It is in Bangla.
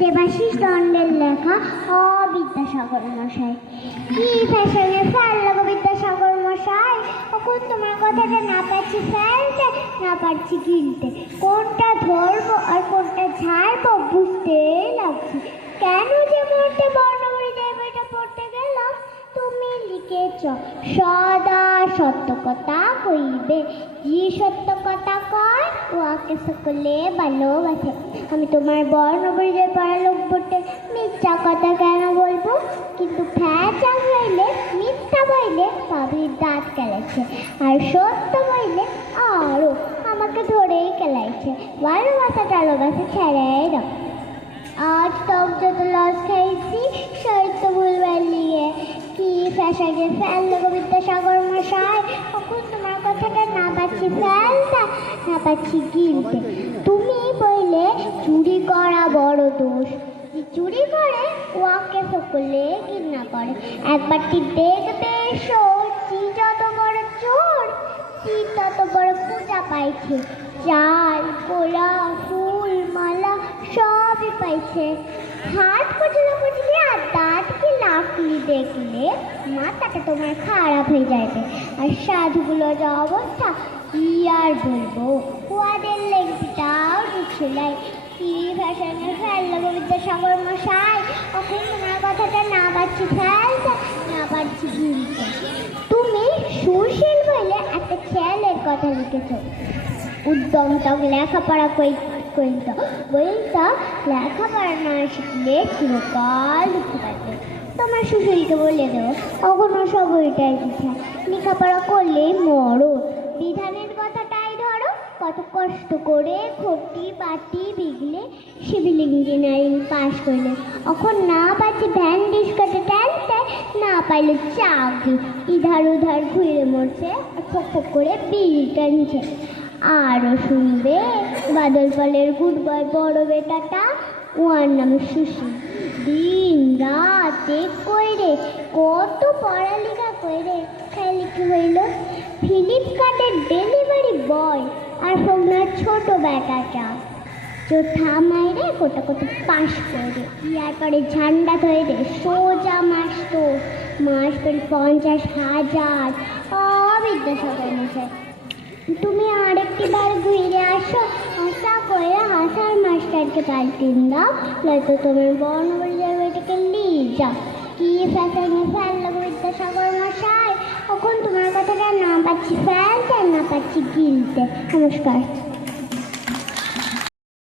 দেবাশিস দণ্ডের লেখা বিদ্যাসাগর মশাই। কি ফ্যাশনে ফেললো গো বিদ্যাসাগর মশাই, এখন তোমার কথাটা না পারছি ফেলতে, না পারছি কিনতে। কোনটা ধরবো আর কোনটা ছাড়বো বুঝতেই লাগছে। কেন যে পড়তে বর্ণবরী যে বইটা পড়তে গেলাম, তুমি লিখেছ সদা সত্য কথা কইবে, যে সত্য কথা কয় ওকে সকলে ভালোবাসে। আমি তোমার বর্ণবরী যে পড়া লোক পড়তে মিথ্যা কথা কেন বলবো, কিন্তু ফ্যাচা হইলে মিথ্যা বইলে পাবির দাঁত কেলাইছে, আর সত্য বইলে আরও আমাকে ধরেই কেলাইছে। ভালোবাসা টালোবাসা ছেড়াই দাও। আজ তক যত লস খাইছি সাহিত্য ভুলবার লিগে। কি ফ্যাশনে ফেললো গো বিদ্যাসাগর মশাই, এখন তোমার কথাটা না পাচ্ছি ফেলতে, না পাচ্ছি কিনতে। তুমি বইলে চুরি করা বড় দোষ, চুরি করে ওকে সকলে ঘৃণা করে। একবারটি দেখবে সত্যি যত বড় চোর, তত বড় পূজা পাইছে। চাল গোলা ফুল মালা সবই পাইছে। হাত কচলে কচলে আর দাঁত কি লাকলি দেখলে মাথাটা তোমার খারাপ হয়ে যাবে। আর সাধুগুলো যা অবস্থা কি আর বলবো, ওদের লেগটাও ঢুকছিলাই। কি ফ্যাশনে ফেললো গো বিদ্যাসাগর মশাই, এখন তোমার কথাটা না পারছি ফেলতে, না পারছি কিনতে। তুমি সুশীল বলে একটা ছেলের কথা লিখেছ, উদ্যম তক লেখাপড়া কইত বইটা লেখাপড়া না শিখলে চিরকাল লিখতে পারবে। তোমার সুশীলকে বলে দেবো কখনো সব ওইটাই ইচ্ছা, লেখাপড়া করলেই মরো। বিধানের কথাটাই ধরো, কত কষ্ট করে খটি বাটি বিগলে সিভিল ইঞ্জিনিয়ারিং পাশ করলে, এখন না পাচ্ছি ভ্যান ডিসকাটে টানতে, না পাইলে চাকরি ইধার উধার ঘুরে মরছে, ফোক ফোক করে বিড়ি টানছে। আরও শুনবে বাদল পালের গুড বয় বড় বেটাটা, ওর নাম সুশীল। দিন রাতে কইরে কত পড়ালেখা কইরে খাইলে কি হইল, ফ্লিপকার্টের ডেলিভারি বয়। আর ফোনার ছোট বেটাটা চোঠা মাইরে কোটা কোটা পাশ করে ইয়ার পরে ঝান্ডা ধরে সোজা মাস পরে 50,000। বিদ্যাসাগর মশাই, তুমি আরেকটি বার ঘুরে আসো, হাসা করে হাসার মাস্টারকে পাল্টিন দাও, নয়তো তোমার বর্ণবরী বইটাকে নিয়ে যাও। কি ফ্যাশনে ফেললো গো বিদ্যাসাগর মশাই, এখন তোমার কথাটা না পাচ্ছি ফেলতে, না পাচ্ছি কিনতে। নমস্কার।